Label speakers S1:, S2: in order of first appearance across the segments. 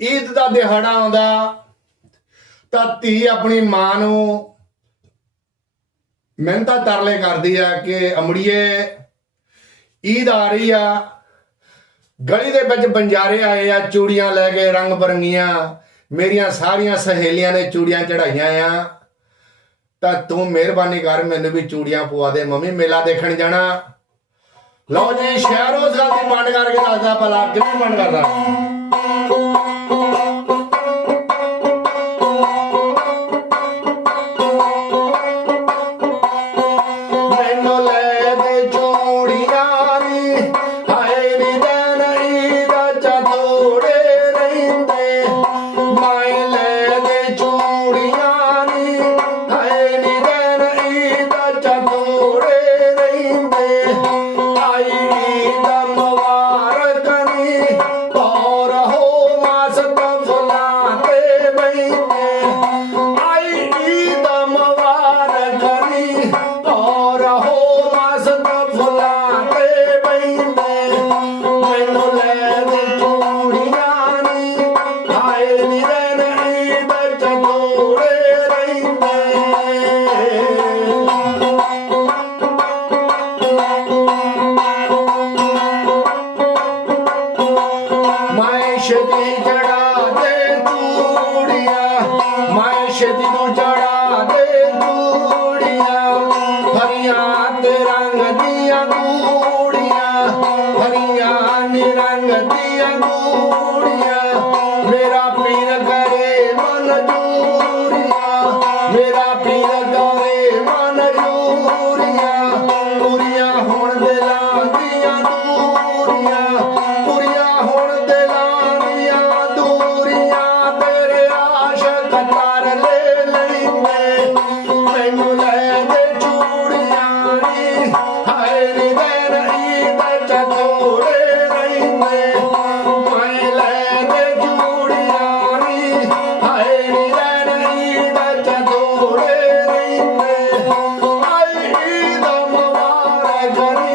S1: ਈਦ ਦਾ ਦਿਹਾੜਾ ਆਉਂਦਾ, ਤਾਂ ਧੀ ਆਪਣੀ ਮਾਂ ਨੂੰ ਮਿਹਨਤਾ ਤਰਲੇ ਕਰਦੀ ਆ ਕਿ ਅਮੜੀਏ, ਈਦ ਆ ਰਹੀ ਆ, ਗਲੀ ਦੇ ਵਿੱਚ ਬੰਜਾਰੇ ਆਏ ਆ, ਚੂੜੀਆਂ ਲੈ ਕੇ ਰੰਗ ਬਰੰਗੀਆਂ, ਮੇਰੀਆਂ ਸਾਰੀਆਂ ਸਹੇਲੀਆਂ ਨੇ ਚੂੜੀਆਂ ਚੜਾਈਆਂ ਆ, ਤਾਂ ਤੂੰ ਮਿਹਰਬਾਨੀ ਕਰ ਮੈਨੂੰ ਵੀ ਚੂੜੀਆਂ ਪਵਾ ਦੇ, ਮੰਮੀ ਮੇਲਾ ਦੇਖਣ ਜਾਣਾ। ਲਓ ਜੀ, ਸ਼ਹਿਰੋਂ ਸਾਡੀ ਮੰਡ ਕਰਕੇ ਦੱਸਦਾ ਭਲਾ, ਕਿਵੇਂ ਮੰਡ ਕਰਦਾ? ਦੀ ਜੜਾ ਦੇ ਦੂੜੀਆਂ ਮਾਇਸ਼ ਦੀ ਨੂੰ ਜੜਾ ਦੇ ਦੂੜੀਆਂ ਹਰੀਆਂ ਤੇ ਰੰਗ ਦੀਆਂ ਦੂੜੀਆਂ ਹਰੀਆਂ ਨੇ ਰੰਗ ਦੀਆਂ ਦੂੜੀਆਂ ਮੇਰਾ ਪੀਰ ਕਰੇ ਮਨ ਦੂੜੀਆਂ ਮੇਰਾ করে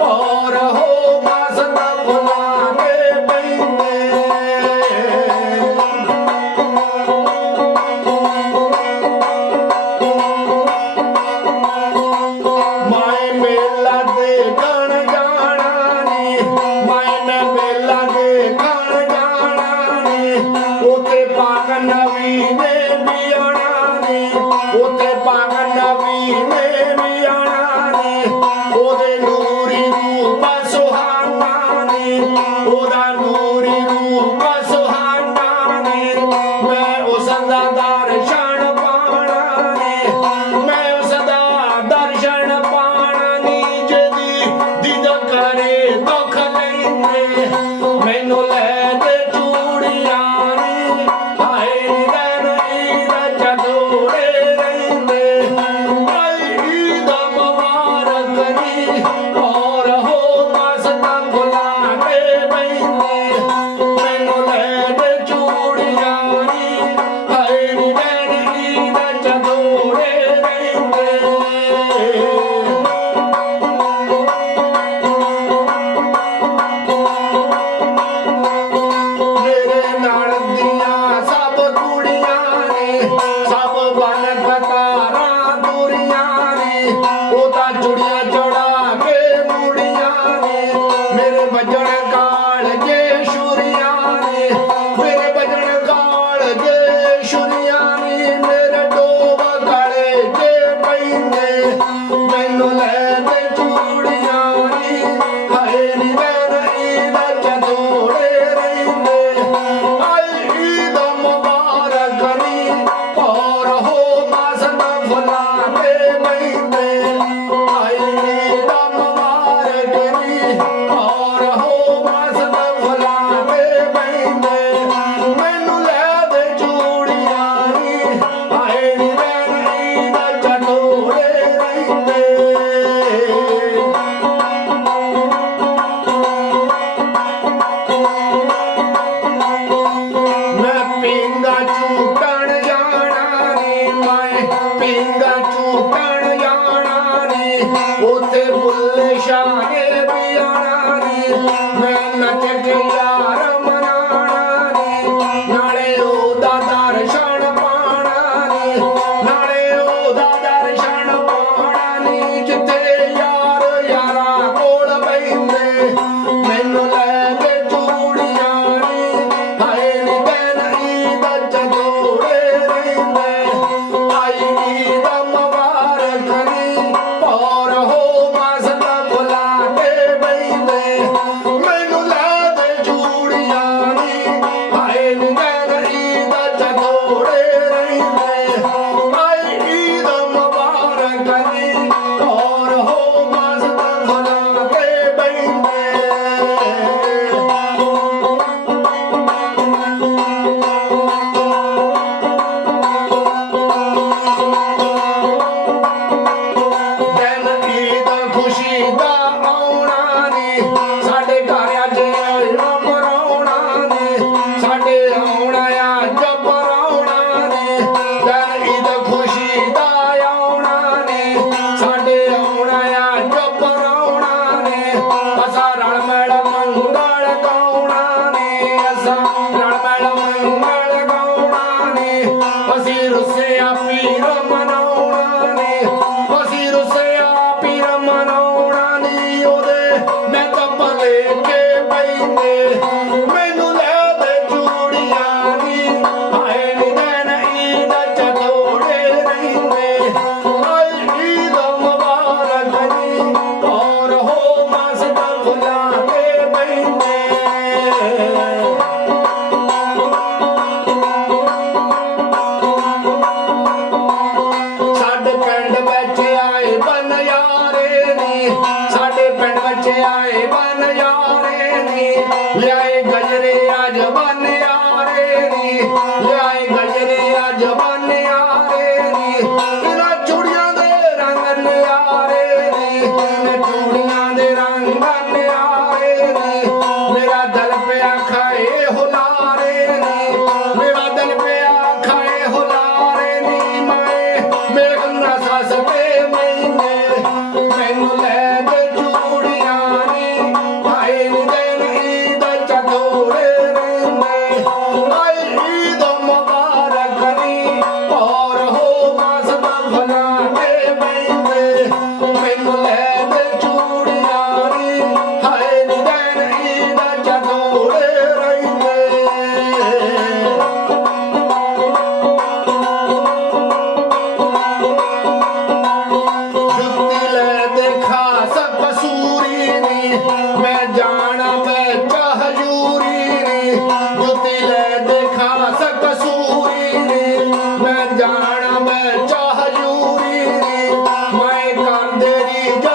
S1: পর হো ਪਿੰਗਾ ਚੂਟਣ ਜਾਣਾ ਨੇ ਉਤੇ ਬੁੱਲੇ ਸ਼ਾਹ ਨੇ ਬਿਆਣਾ ਨੇ। ਮੈਂ ਨੱਚ ਗਿਆ woman Yeah.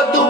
S1: todo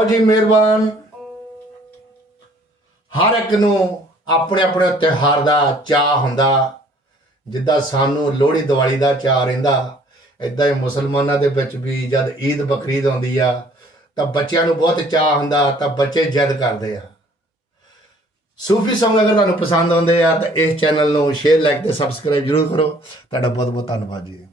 S1: ਲਓ ਜੀ ਮਿਹਰਬਾਨ। ਹਰ ਇੱਕ ਨੂੰ ਆਪਣੇ ਆਪਣੇ ਤਿਹਾਰ ਦਾ ਚਾਹ ਹੁੰਦਾ। ਜਿੱਦਾਂ ਸਾਨੂੰ ਲੋਹੜੀ ਦੀਵਾਲੀ ਦਾ ਚਾਹ ਰਹਿੰਦਾ। ਇਦਾਂ ਹੀ ਮੁਸਲਮਾਨਾਂ ਦੇ ਵਿੱਚ ਵੀ ਜਦ ਈਦ ਬਕਰੀਦ ਆਉਂਦੀ ਆ, ਤਾਂ ਬੱਚਿਆਂ ਨੂੰ ਬਹੁਤ ਚਾਹ ਹੁੰਦਾ, ਤਾਂ ਬੱਚੇ ਜਦ ਕਰਦੇ ਆ। ਸੂਫੀ ਸੰਗ ਅਗਰ ਤੁਹਾਨੂੰ ਪਸੰਦ ਆਉਂਦੇ ਆ, ਤਾਂ ਇਸ ਚੈਨਲ ਨੂੰ ਸ਼ੇਅਰ ਲਾਈਕ ਤੇ ਸਬਸਕ੍ਰਾਈਬ ਜਰੂਰ ਕਰੋ। ਤੁਹਾਡਾ ਬਹੁਤ ਬਹੁਤ ਧੰਨਵਾਦ ਜੀ।